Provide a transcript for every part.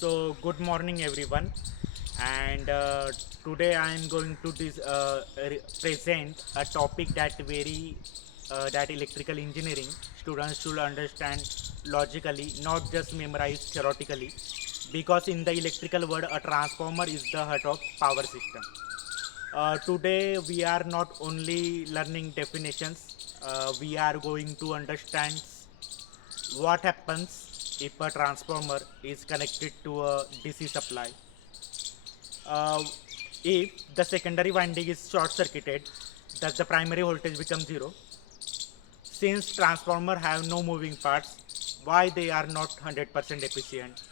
So, good morning, everyone. And today I am going to present a topic that electrical engineering students should understand logically, not just memorize theoretically. Because in the electrical world, a transformer is the heart of power system. Today we are not only learning definitions, we are going to understand what happens if a transformer is connected to a DC supply. Uh, if the secondary winding is short circuited, does the primary voltage become zero? Since transformer have no moving parts, why they are not 100% efficient?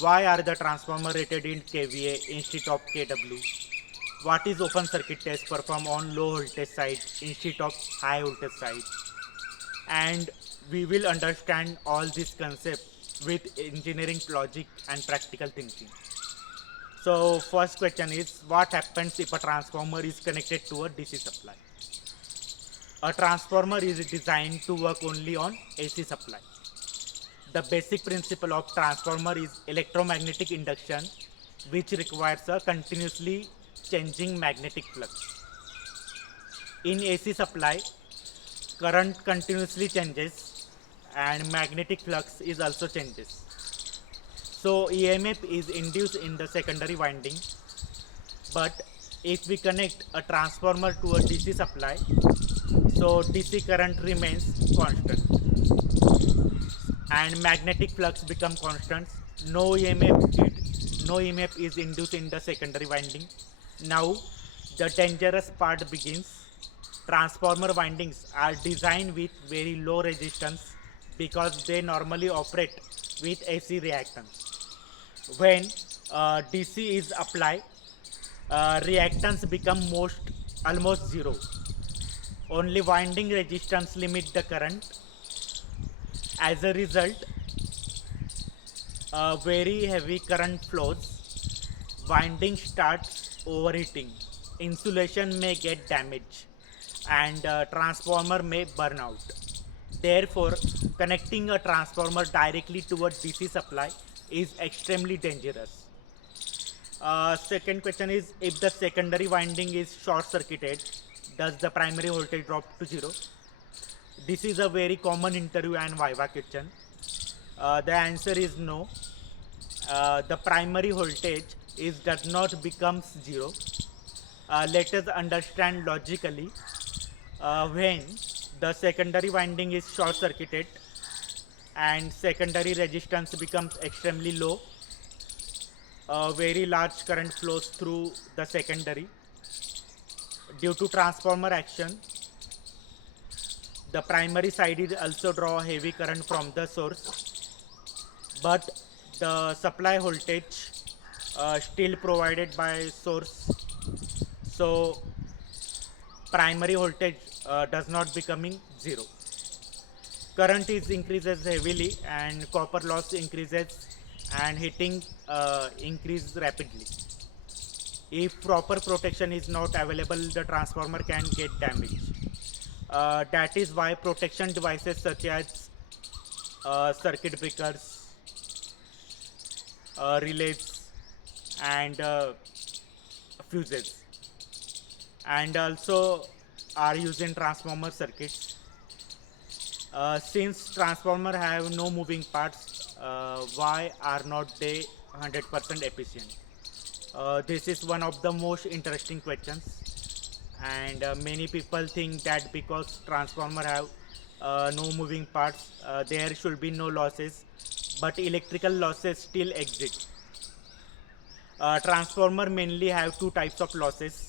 Why are the transformer rated in kVA instead of kW? What is open circuit test performed on low voltage side instead of high voltage side? And we will understand all this concept with engineering logic and practical thinking. So first question is, what happens if a transformer is connected to a DC supply? A transformer is designed to work only on AC supply. The basic principle of transformer is electromagnetic induction, which requires a continuously changing magnetic flux. In AC supply, current continuously changes and magnetic flux is also changes. So EMF is induced in the secondary winding, but if we connect a transformer to a DC supply, so DC current remains constant and magnetic flux become constant. No EMF, no EMF is induced in the secondary winding. Now the dangerous part begins. Transformer windings are designed with very low resistance because they normally operate with AC reactance. When DC is applied, reactance become almost zero. Only winding resistance limit the current. As a result, very heavy current flows. Winding starts overheating. Insulation may get damaged, and transformer may burn out. Therefore, connecting a transformer directly to a DC supply is extremely dangerous. Second question is, if the secondary winding is short circuited, does the primary voltage drop to zero? This is a very common interview and viva question. The answer is no. The primary voltage is does not becomes zero. Let us understand logically. When the secondary winding is short circuited and secondary resistance becomes extremely low, a very large current flows through the secondary. Due to transformer action, the primary side is also draw heavy current from the source, but the supply voltage still provided by source. So primary voltage does not becoming zero. Current is increases heavily and copper loss increases and heating increase rapidly. If proper protection is not available, the transformer can get damaged. That is why protection devices such as circuit breakers, relays, and fuses, and also are used in transformer circuits. Since transformer have no moving parts, why are not they 100% efficient? This is one of the most interesting questions, and many people think that because transformer have no moving parts, there should be no losses, but electrical losses still exist. Transformer mainly have two types of losses.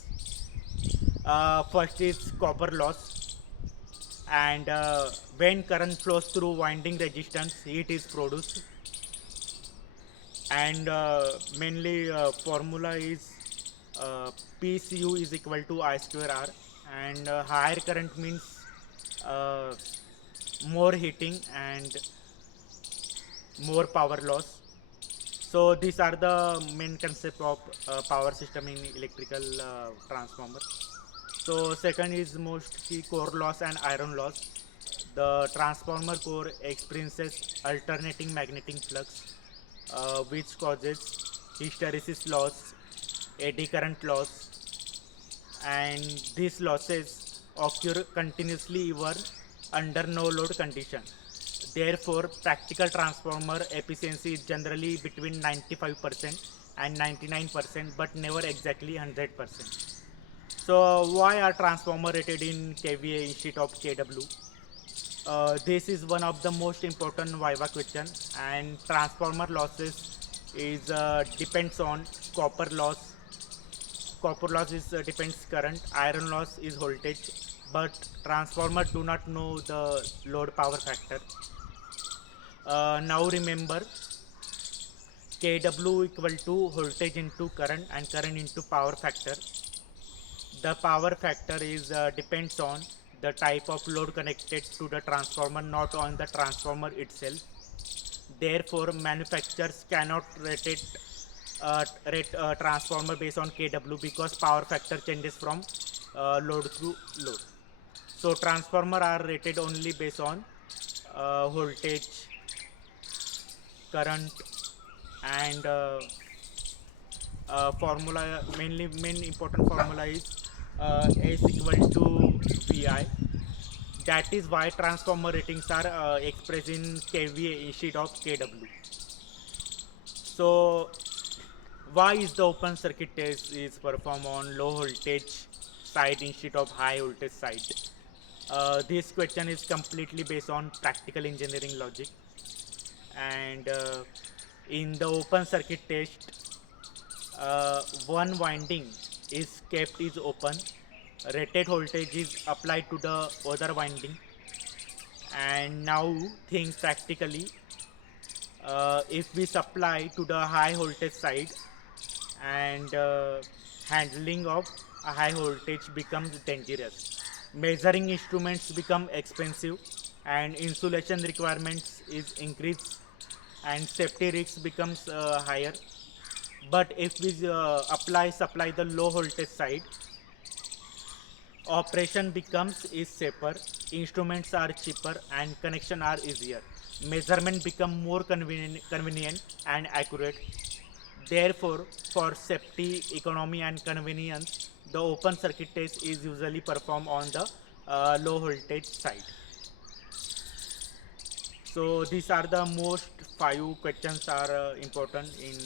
First is copper loss, and when current flows through winding resistance, heat is produced, and mainly formula is PCU is equal to I square R, and higher current means uh, more heating and more power loss. So these are the main concept of power system in electrical transformer. So second is most key core loss and iron loss. The transformer core experiences alternating magnetic flux. which causes hysteresis loss, eddy current loss, and these losses occur continuously even under no load condition. Therefore, practical transformer efficiency is generally between 95% and 99%, but never exactly 100%. So, why are transformer rated in kVA instead of kW? This is one of the most important Viva question, and transformer losses is depends on copper loss. Copper loss is depends current, iron loss is voltage, but transformer do not know the load power factor. Now remember, kW equal to voltage into current and current into power factor. The power factor is depends on the type of load connected to the transformer, not on the transformer itself. Therefore, manufacturers cannot rate transformer based on kW because power factor changes from load to load. So transformer are rated only based on voltage, current, and formula. Mainly, main important formula is S equal to VI. That is why transformer ratings are expressed in kVA instead of kW. So why is the open circuit test is performed on low voltage side instead of high voltage side? This question is completely based on practical engineering logic, and in the open circuit test, one winding is kept is open, rated voltage is applied to the other winding, and now think practically, if we supply to the high voltage side, and handling of a high voltage becomes dangerous, measuring instruments become expensive, and insulation requirements is increased, and safety risks becomes higher. But if we supply the low voltage side, operation becomes is safer, instruments are cheaper, and connection are easier, measurement become more convenient and accurate. Therefore, for safety, economy, and convenience, the open circuit test is usually performed on the low voltage side. So these are the most five questions are important in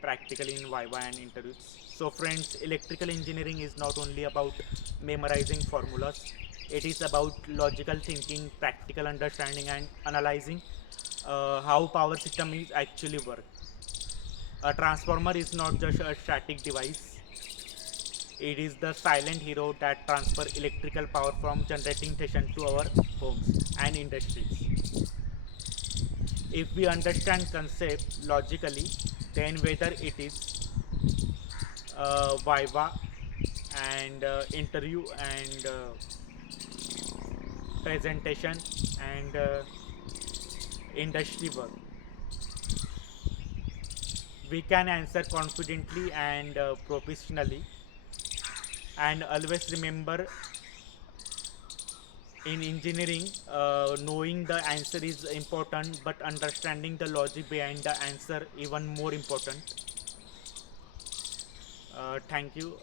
practical in Viva and interviews. So friends, electrical engineering is not only about memorizing formulas. It is about logical thinking, practical understanding, and analyzing how power system is actually work. A transformer is not just a static device. It is the silent hero that transfer electrical power from generating station to our homes and industries. If we understand concept logically, then whether it is Viva and interview and presentation and industry work, we can answer confidently and professionally. And always remember, in engineering, knowing the answer is important, but understanding the logic behind the answer even more important. Thank you.